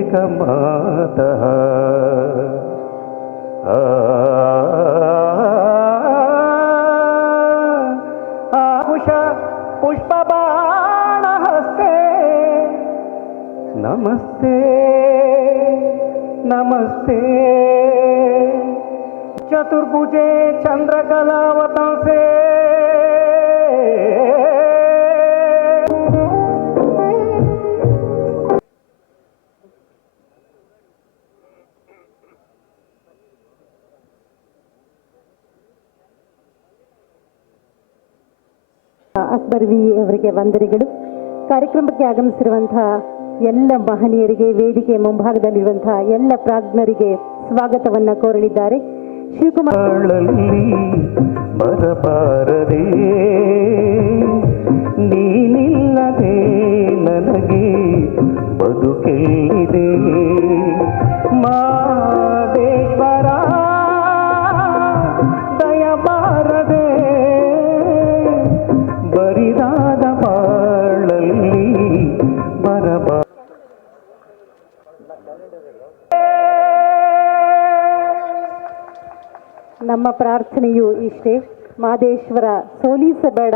जगदेकमातः आ आहुष पुष्पबाणहस्ते नमस्ते नमस्ते चतुर्भुजे चन्द्रकलावतंसे ಅಕ್ಬರ್ ವಿ ಅವರಿಗೆ ವಂದನೆಗಳು. ಕಾರ್ಯಕ್ರಮಕ್ಕೆ ಆಗಮಿಸಿರುವಂತಹ ಎಲ್ಲ ಮಹನೀಯರಿಗೆ ವೇದಿಕೆ ಮುಂಭಾಗದಲ್ಲಿರುವಂತಹ ಎಲ್ಲ ಪ್ರಾಜ್ಞರಿಗೆ ಸ್ವಾಗತವನ್ನ ಕೋರಲಿದ್ದಾರೆ. ಶಿವಕುಮಾರ್ ನೀನಿಲ್ಲದೆ ನನಗೆ ಬದುಕೆಲ್ಲಿದೆ. ಬಾಳಲ್ಲಿ ನಮ್ಮ ಪ್ರಾರ್ಥನೆಯು ಇಷ್ಟೇ. ಮಾದೇಶ್ವರ ಸೋಲಿಸಬೇಡ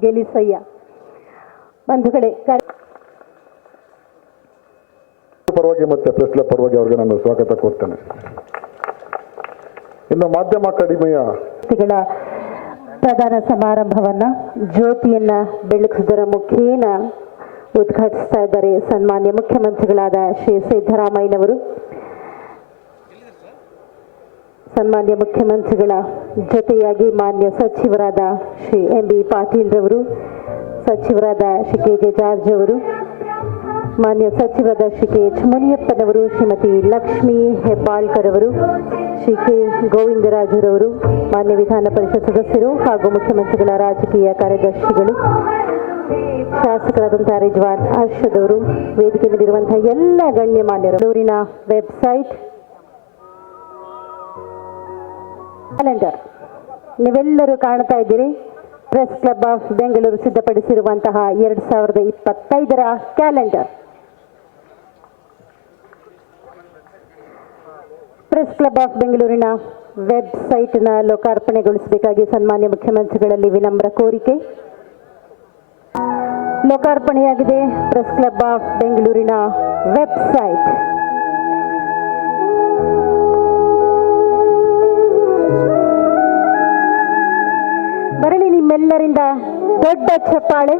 ಗೆಲಿಸಯ್ಯ. ಬಂಧುಗಳೇ ಪರವಾಗಿ ಮತ್ತೆ ಪ್ರೆಸ್ ಕ್ಲಬ್ ಪರವಾಗಿ ಅವರಿಗೆ ನಾನು ಸ್ವಾಗತ ಕೊಡ್ತೇನೆ. ಇನ್ನು ಮಾಧ್ಯಮ ಅಕಾಡೆಮಿಯ ಗಳ ಪ್ರಧಾನ ಸಮಾರಂಭವನ್ನ ಜ್ಯೋತಿಯನ್ನ ಬೆಳಗಿಸುವುದರ ಮುಖೇನ ಉದ್ಘಾಟಿಸ್ತಾ ಇದ್ದಾರೆ ಸನ್ಮಾನ್ಯ ಮುಖ್ಯಮಂತ್ರಿಗಳಾದ ಶ್ರೀ ಸಿದ್ದರಾಮಯ್ಯನವರು. ಸನ್ಮಾನ್ಯ ಮುಖ್ಯಮಂತ್ರಿಗಳ ಜೊತೆಯಾಗಿ ಮಾನ್ಯ ಸಚಿವರಾದ ಶ್ರೀ ಎಂ ಬಿ ಪಾಟೀಲ್ ರವರು ಸಚಿವರಾದ ಶ್ರೀ ಕೆ ಜೆ ಜಾರ್ಜ್ ಅವರು ಮಾನ್ಯ ಸಚಿವರ ಶ್ರೀ ಕೆ ಎಚ್ ಮುನಿಯಪ್ಪನವರು ಶ್ರೀಮತಿ ಲಕ್ಷ್ಮೀ ಹೆಬ್ಬಾಳ್ಕರ್ ಅವರು, ಶ್ರೀ ಕೆ ಗೋವಿಂದರಾಜರವರು, ಮಾನ್ಯ ವಿಧಾನ ಪರಿಷತ್ ಸದಸ್ಯರು ಹಾಗೂ ಮುಖ್ಯಮಂತ್ರಿಗಳ ರಾಜಕೀಯ ಕಾರ್ಯದರ್ಶಿಗಳು, ಶಾಸಕರಾದಂತಹ ರಿಜ್ವಾನ್ ಅರ್ಷದ್ ಅವರು, ವೇದಿಕೆ ಎಲ್ಲ ಗಣ್ಯಮಾನ್ಯರು ಊರಿನ ವೆಬ್ಸೈಟ್ ಕ್ಯಾಲೆಂಡರ್. ನೀವೆಲ್ಲರೂ ಕಾಣ್ತಾ ಇದ್ದೀರಿ. ಪ್ರೆಸ್ ಕ್ಲಬ್ ಆಫ್ ಬೆಂಗಳೂರು ಸಿದ್ಧಪಡಿಸಿರುವಂತಹ ಎರಡು ಸಾವಿರದ ಇಪ್ಪತ್ತೈದರ ಕ್ಯಾಲೆಂಡರ್. ಪ್ರೆಸ್ ಕ್ಲಬ್ ಆಫ್ ಬೆಂಗಳೂರಿನ ವೆಬ್ಸೈಟ್ನ ಲೋಕಾರ್ಪಣೆಗೊಳಿಸಬೇಕಾಗಿ ಸನ್ಮಾನ್ಯ ಮುಖ್ಯಮಂತ್ರಿಗಳಲ್ಲಿ ವಿನಮ್ರ ಕೋರಿಕೆ. ಲೋಕಾರ್ಪಣೆಯಾಗಿದೆ ಪ್ರೆಸ್ ಕ್ಲಬ್ ಆಫ್ ಬೆಂಗಳೂರಿನ ವೆಬ್ಸೈಟ್. ಬರಲಿ ನಿಮ್ಮೆಲ್ಲರಿಂದ ದೊಡ್ಡ ಚಪ್ಪಾಳೆ.